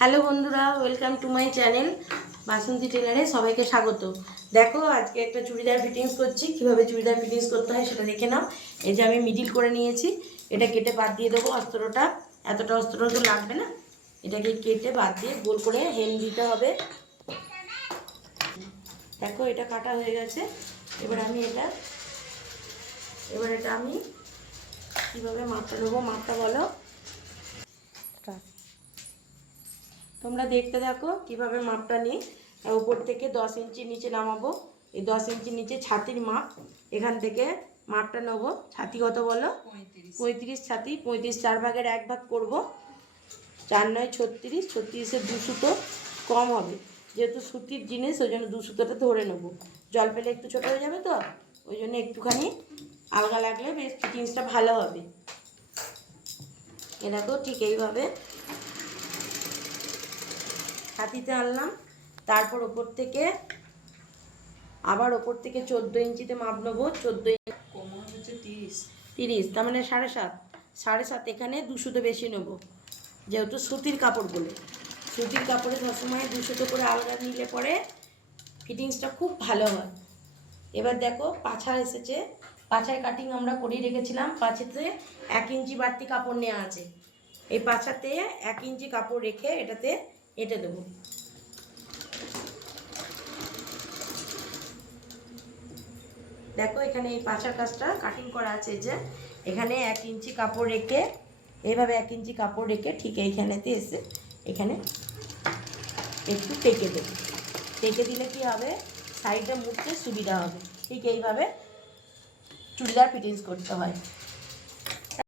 Hello বন্ধুরা, welcome to my channel বাসন্তী টেলারে সবাইকে স্বাগত। দেখো, আজকে একটা চুড়িদার ফিটিংস করছি। কিভাবে চুড়িদার ফিটিংস করতে হয় সেটা দেখে নাও। এই যে আমি মিডিল করে নিয়েছি, এটা কেটে বাদ দিয়ে দেবো। অস্ত্রটা এতটা অস্ত্র তো লাগবে না, এটাকে কেটে বাদ দিয়ে গোল করে হেম দিতে হবে। দেখো, এটা কাটা হয়ে গেছে। এবার এটা আমি কীভাবে মাপটা নেবো, মাপটা বলো। তোমরা দেখতে থাকো কিভাবে মাপটা নিই। উপর থেকে 10 ইঞ্চি নিচে নামাবো। এই 10 ইঞ্চি নিচে ছাতির মাপ, এখান থেকে মাপটা নেবো। ছাতি কত বলো? 35 ছাতি। 35 4 ভাগের 1 ভাগ করবো। 4 9 36, 36-এ 2 সুতো কম হবে, যেহেতু সুতির জিনিস ওই জন্য 2 সুতোটা ধরে নেবো। জল পেলে একটু ছোটো হয়ে যাবে, তো ওই জন্য একটুখানি আলগা লাগলে বেশ ফিটিংসটা ভালো হবে। এ দেখো, ঠিক এইভাবে ছাতিতে আনলাম। তারপর ওপর থেকে 14 ইঞ্চিতে মাপ নেবো। 14 হচ্ছে 30, তার মানে 7.5। 7.5 এখানে 2 সুতো বেশি নেবো, যেহেতু সুতির কাপড় বলে। সুতির কাপড়ে সবসময় 2 সুতো করে আলগা নিলে পরে ফিটিংসটা খুব ভালো হয়। এবার দেখো, পাছা এসেছে। পাছায় কাটিং আমরা করেই রেখেছিলাম। পাছাতে 1 ইঞ্চি বাড়তি কাপড় নেওয়া আছে। এই পাছাতে 1 ইঞ্চি কাপড় রেখে এটাতে এঁটে দেবো। দেখো, এখানে এই পাছার কাজটা কাটিং করা আছে। যে এখানে 1 ইঞ্চি কাপড় রেখে, এইভাবে 1 ইঞ্চি কাপড় রেখে ঠিক এইখানেতে এসে এখানে একটু টেকে দেবো। টেকে দিলে কি হবে, সাইডে মুড়তে সুবিধা হবে। ঠিক এইভাবে চুড়িদার ফিটিংস করতে হয়।